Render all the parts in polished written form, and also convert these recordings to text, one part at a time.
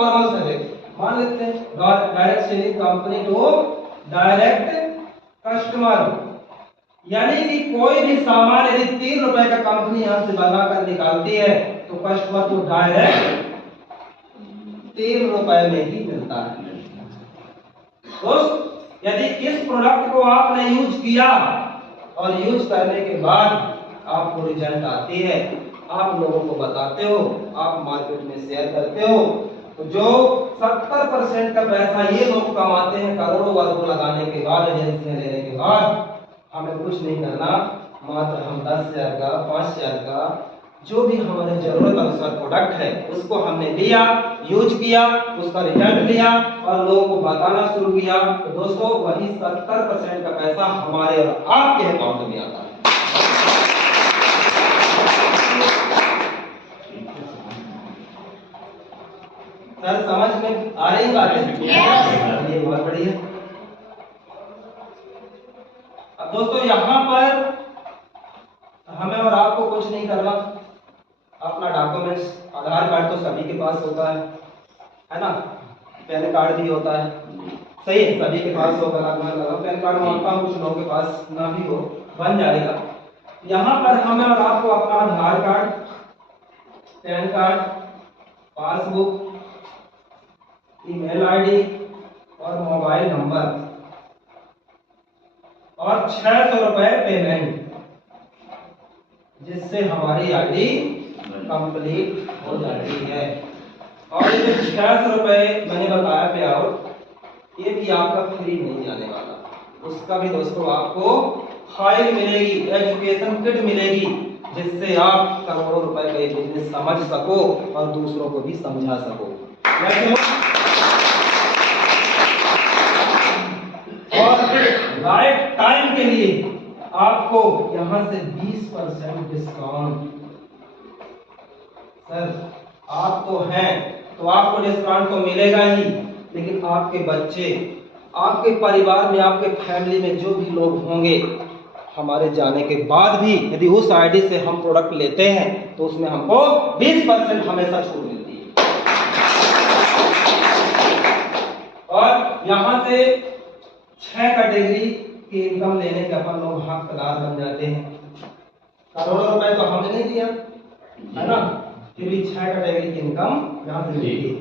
मान लेते हैं direct selling company to direct customer, यानी कि कोई भी सामान यदि 3 रुपए का कंपनी यहाँ से बनाकर निकालती है तो कस्टमर को डायरेक्ट 3 रुपए में ही मिलता है। दोस्त यदि इस प्रोडक्ट को आपने यूज किया और यूज करने के बाद आपको रिजल्ट आती है, आप लोगों को बताते हो, आप मार्केट में शेयर करते हो, तो जो 70% का पैसा ये लोग कमाते हैं करोड़ों वर्गों लगाने के बाद, एजेंसियां लेने के बाद, हमें कुछ नहीं करना, मात्र हम 10,000 का 5,000 का जो भी हमारे जरूरत अनुसार प्रोडक्ट है उसको हमने लिया, यूज किया, उसका रिजल्ट लिया और लोगों को बताना शुरू किया, तो दोस्तों वही 70% का पैसा हमारे और आपके अकाउंट में आता है। सर समझ में आ रही बातें? ये बहुत बढ़िया। अब दोस्तों यहाँ पर हमें और आपको कुछ नहीं करना, अपना डॉक्यूमेंट्स, आधार कार्ड तो सभी के पास होता है ना, पैन कार्ड भी होता है, सही है, सभी के पास होगा, लगभग पैन कार्ड मांगता हूँ, कुछ लोगों के पास ना भी हो, बन जाएगा। यहाँ पर हमें और आपको अपना Aadhaar card, PAN card, passbook, email ID और मोबाइल नंबर और 600 रुपए पेमेंट, जिससे हमारी आईडी कंप्लीट हो जाती है। और ये जो 600 रुपए मैंने बताया पे आउट, ये भी आपका फ्री नहीं जाने वाला, उसका भी दोस्तों आपको फाइल मिलेगी, एजुकेशन किट मिलेगी, जिससे आप करोड़ों रुपए का ये बिजनेस समझ सको और दूसरों को भी समझा सको। और राइट टाइम के लिए आपको यहां से 20% डिस्काउंट। सर आप तो हैं तो आपको डिस्काउंट तो मिलेगा ही, लेकिन आपके बच्चे, आपके परिवार में, आपके फैमिली में जो भी लोग होंगे, हमारे जाने के बाद भी यदि उस आईडी से हम प्रोडक्ट लेते हैं तो उसमें हमको 20% हमेशा छूट मिलती है। और यहां से 6 कैटेगरी की इनकम लेने के अपन लोग हकदार बन जाते हैं। करोड़ों रुपए तो हमने नहीं दिया है ना, फिर भी 6 कैटेगरी की इनकम यहां से मिलती है।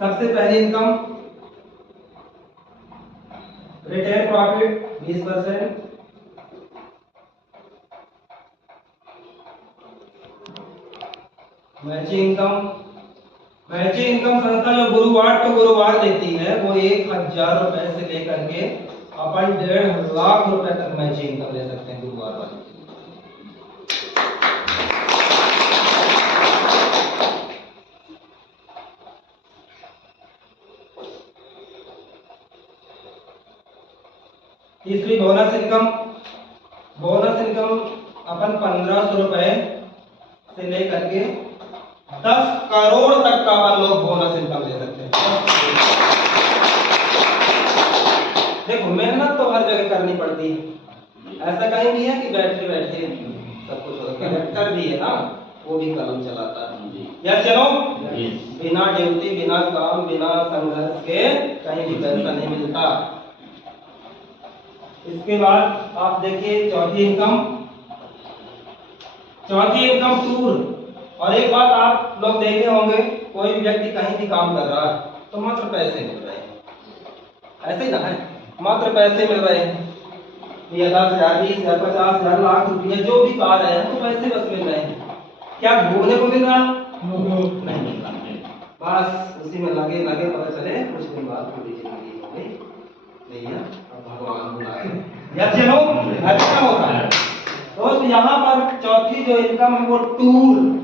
सबसे पहली income retail profit 20%, matching income. Matching income संस्था जो गुरुवार तो गुरुवार देती है वो 1,000 रुपए से लेकर के अपन 1.5 लाख रुपए तक मैचिंग इनकम ले सकते हैं गुरुवार वाले। तीसरी बोनस इनकम। बोनस इनकम अपन 1,500 रुपए से लेकर के 10 करोड़ तक का अपन लोग बोनस इनकम ले सकते हैं। देखो मेहनत तो हर जगह करनी पड़ती है, ऐसा कहीं नहीं है कि बैठे बैठे सब कुछ होता है। कलेक्टर भी है ना, वो भी कलम चलाता है। या चलो बिना ड्यूटी, बिना काम, बिना संघर्ष के कहीं भी पैसा नहीं मिलता। इसके बाद आप देखिए चौथी इनकम। चौथी इनकम टूर। और एक बात आप लोग देखे होंगे, कोई भी व्यक्ति कहीं भी काम कर रहा है तो मात्र पैसे मिल रहे हैं, ऐसे ही ना है, मात्र पैसे मिल रहे हैं, ये 10,000, 20,000, 50,000, लाख रुपये जो भी पा रहे हैं तो पैसे बस मिल रहे हैं। क्या घूमने को मिल रहा? नहीं मिल रहा। बस उसी में लगे लगे, पता चले कुछ दिन बाद पूरी जिंदगी हो गई, भैया अब भगवान बुलाए, या चलो ऐसा होता है। तो यहाँ पर चौथी जो इनकम है वो टूर।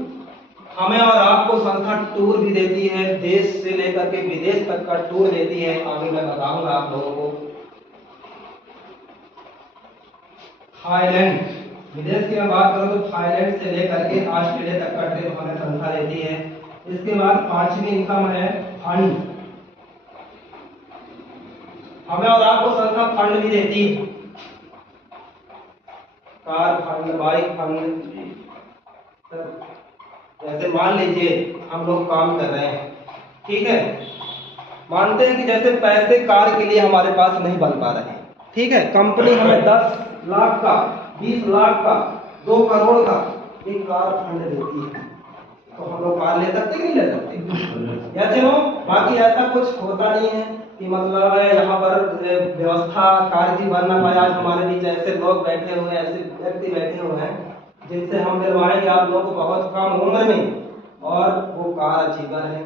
हमें और आपको संस्था टूर भी देती है, देश से लेकर के विदेश तक का टूर देती है, आगे मैं बताऊंगा आप लोगों को। थाईलैंड, विदेश की मैं बात करूं तो थाईलैंड से लेकर के ऑस्ट्रेलिया तक का ट्रिप हमें संस्था देती है। इसके बाद पांचवी इनकम है फंड। हमें और आपको संस्था फंड भी देती है, कार फंड, बाइक फंड। जैसे मान लीजिए हम लोग काम कर रहे हैं, ठीक है, मानते हैं कि जैसे पैसे कार के लिए हमारे पास नहीं बन पा रहे हैं, ठीक है, कंपनी हमें 10 लाख का, 20 लाख का, 2 करोड़ का एक कार फंड देती है, तो हम लोग कार ले सकते कि नहीं ले सकते? या चलो, बाकी ऐसा कुछ होता नहीं है कि मतलब यहाँ पर व्यवस्था कार की बन ना पाए। आज हमारे बीच ऐसे लोग बैठे हुए हैं, ऐसे व्यक्ति बैठे हुए हैं जिनसे हम दिलवाएंगे आप लोगों को बहुत कम उम्र में, और वो कार अचीवर है,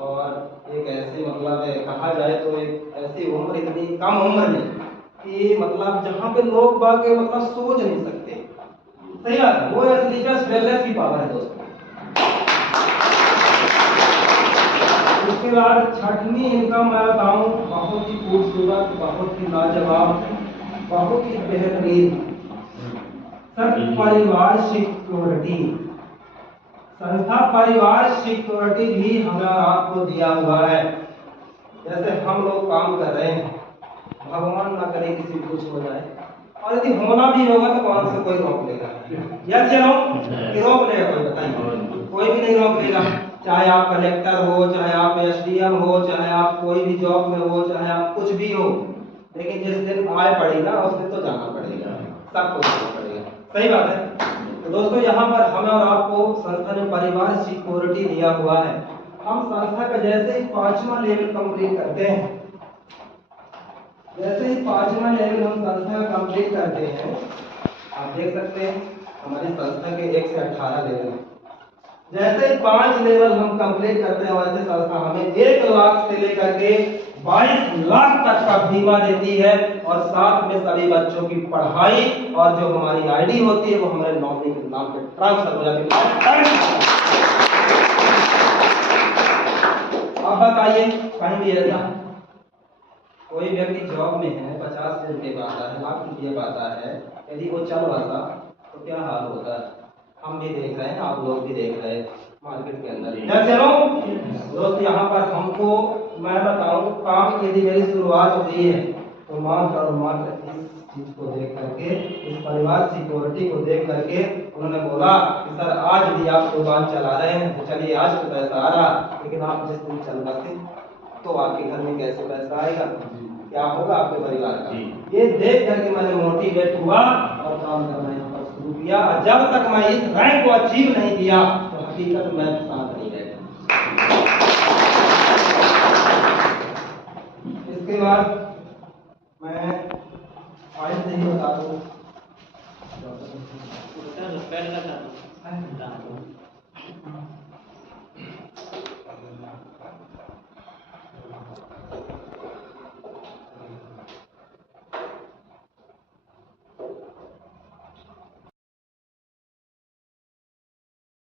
और एक ऐसे मतलब कहा जाए तो एक ऐसी उम्र, इतनी कम उम्र में कि मतलब जहाँ पे लोग बाग मतलब सोच नहीं सकते। सही बात है, वो स्लीपर्स वेलनेस की पावर है दोस्तों। उसके बाद छठवीं इनकम मैं बताऊं, बहुत ही खूबसूरत, बहुत ही लाजवाब, बहुत ही बेहतरीन, परिवार सिक्योरिटी संस्था। परिवार सिक्योरिटी भी हमें और आपको दिया हुआ है। जैसे हम लोग काम कर रहे हैं, भगवान ना करे किसी को कुछ हो जाए, और यदि होना भी होगा तो कौन से कोई रोक लेगा? या चलो कि रोक लेगा कोई? बताइए, कोई भी नहीं रोक लेगा। चाहे आप कलेक्टर हो, चाहे आप एसडीएम हो, चाहे आप कोई भी जॉब में हो, चाहे आप कुछ भी हो, लेकिन जिस दिन आय पड़ेगा उस दिन तो जाना पड़ेगा, सबको जाना पड़ेगा। सही बात है। तो दोस्तों, यहाँ पर हमें और आपको संस्था ने परिवार सिक्योरिटी दिया हुआ है। हम संस्था का जैसे ही 5वां लेवल कंप्लीट करते हैं, जैसे ही 5वां लेवल हम संस्था का कंप्लीट करते हैं, आप देख सकते हैं हमारी संस्था के 1 से 18 लेवल हैं। जैसे ही 5 लेवल हम कंप्लीट करते हैं, वैसे संस्था हमें 1 लाख से लेकर के 22 लाख तक का बीमा देती है, और साथ में सभी बच्चों की पढ़ाई, और जो हमारी आईडी होती है वो हमारे नॉमिनी के नाम पे ट्रांसफर हो जाती है। अब बताइए, कहीं भी ऐसा कोई व्यक्ति जॉब में है, 50 रुपये पाता है, लाख रुपये पाता है, यदि वो चल बसा तो क्या हाल होता है? हम भी देख रहे हैं, आप लोग भी देख रहे हैं मार्केट के अंदर। चलो दोस्त, यहाँ पर हमको मैं बताऊं, काम की यदि मेरी शुरुआत हुई है तो मात्र और मात्र इस चीज को देख करके, इस परिवार सिक्योरिटी को देख करके उन्होंने बोला कि सर आज भी आप दुकान चला रहे हैं तो चलिए आज तो पैसा आ रहा, लेकिन आप जिस दिन चल बसे तो आपके घर में कैसे पैसा आएगा, क्या होगा आपके परिवार का? ये देख करके मैंने मोटिवेट हुआ और काम करना यहाँ पर शुरू किया। जब तक मैं इस रैंक को अचीव नहीं किया तो हकीकत में साथ नहीं रहता। इसके बाद मैं पॉइंट से ही बता दूं,